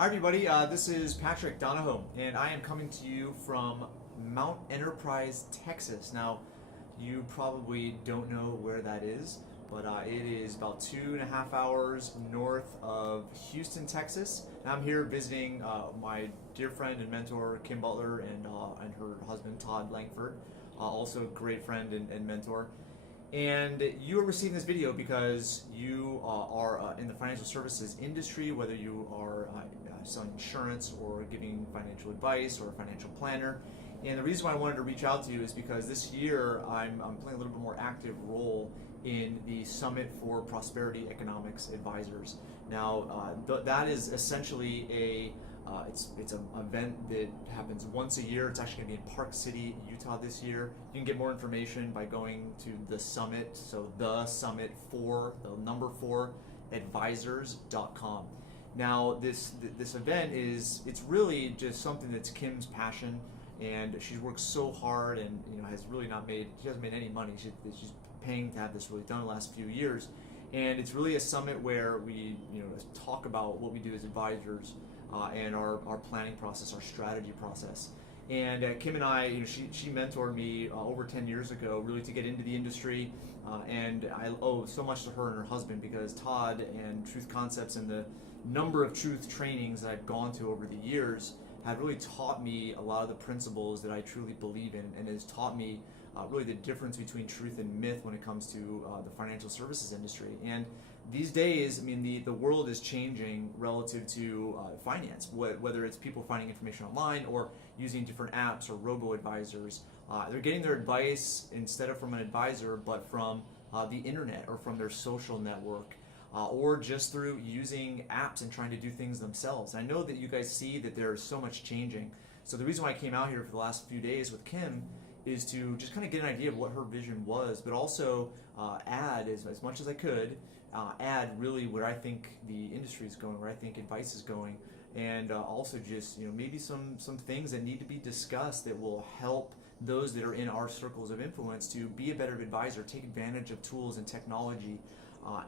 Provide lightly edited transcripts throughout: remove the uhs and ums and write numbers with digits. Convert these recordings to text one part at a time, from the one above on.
Hi everybody, this is Patrick Donohoe, and I am coming to you from Mount Enterprise, Texas. Now, you probably don't know where that is, but it is about 2.5 hours north of Houston, Texas. And I'm here visiting my dear friend and mentor, Kim Butler, and her husband, Todd Langford, also a great friend and mentor. And you are receiving this video because you are in the financial services industry, whether you are selling insurance or giving financial advice or a financial planner. And the reason why I wanted to reach out to you is because this year I'm playing a little bit more active role in the Summit for Prosperity Economics Advisors. Now, that is essentially it's an event that happens once a year. It's actually going to be in Park City, Utah this year. You can get more information by going to the summit, so the summit for the number 4 advisors.com. Now, this event it's really just something that's Kim's passion, and she's worked so hard and has really she hasn't made any money. She's paying to have this really done the last few years, and it's really a summit where we talk about what we do as advisors. And our planning process, our strategy process. And Kim and I, she mentored me over 10 years ago, really to get into the industry. And I owe so much to her and her husband because Todd and Truth Concepts and the number of truth trainings that I've gone to over the years have really taught me a lot of the principles that I truly believe in, and has taught me really the difference between truth and myth when it comes to the financial services industry. And these days, I mean, the world is changing relative to finance, whether it's people finding information online or using different apps or robo-advisors. They're getting their advice instead of from an advisor, but from the internet or from their social network. Or just through using apps and trying to do things themselves. I know that you guys see that there's so much changing. So the reason why I came out here for the last few days with Kim is to just kind of get an idea of what her vision was, but also add as much as I could, add really where I think the industry is going, where I think advice is going, and also just maybe some things that need to be discussed that will help those that are in our circles of influence to be a better advisor, take advantage of tools and technology.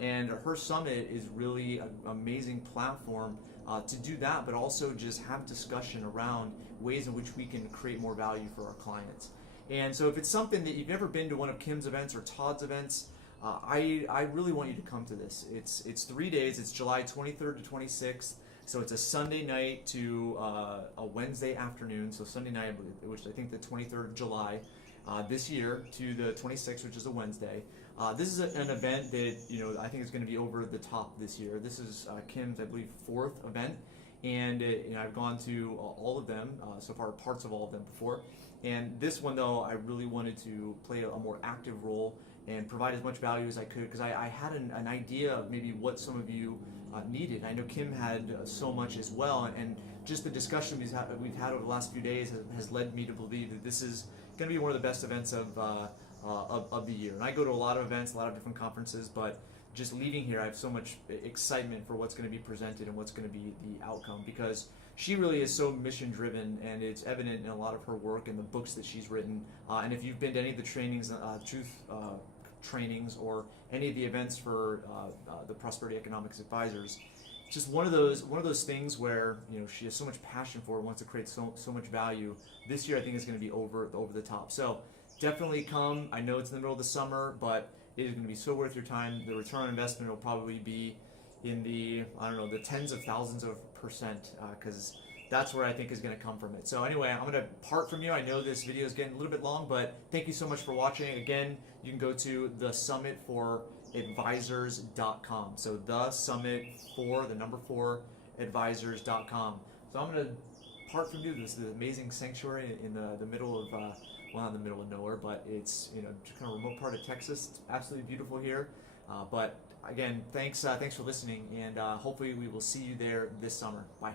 And her summit is really an amazing platform to do that, but also just have discussion around ways in which we can create more value for our clients. And so if it's something that you've never been to one of Kim's events or Todd's events, I really want you to come to this. It's 3 days. It's July 23rd to 26th. So it's a Sunday night to a Wednesday afternoon. So Sunday night, which I think the 23rd of July this year, to the 26th, which is a Wednesday. This is an event that I think is going to be over the top this year. This is Kim's, I believe, 4th event, and I've gone to all of them so far, parts of all of them before. And this one, though, I really wanted to play a more active role and provide as much value as I could, because I had an idea of maybe what some of you needed. I know Kim had so much as well, and just the discussion we've had over the last few days has led me to believe that this is going to be one of the best events of the year. And I go to a lot of events, a lot of different conferences, but just leaving here, I have so much excitement for what's going to be presented and what's going to be the outcome, because she really is so mission driven, and it's evident in a lot of her work and the books that she's written. And if you've been to any of the trainings, truth trainings, or any of the events for the Prosperity Economics Advisors, just one of those things where she has so much passion for it, wants to create so much value. This year I think is going to be over the top. So definitely come. I know it's in the middle of the summer, but it is going to be so worth your time. The return on investment will probably be in the tens of thousands of percent, because that's where I think is going to come from it. So anyway, I'm going to part from you. I know this video is getting a little bit long, but thank you so much for watching. Again, you can go to the Summit for advisors.com. So the Summit for the number 4 advisors.com. So I'm going to part from you. This is an amazing sanctuary in the middle of well, not in the middle of nowhere, but it's just kind of remote part of Texas. It's absolutely beautiful here. But again, thanks for listening, and hopefully we will see you there this summer. Bye.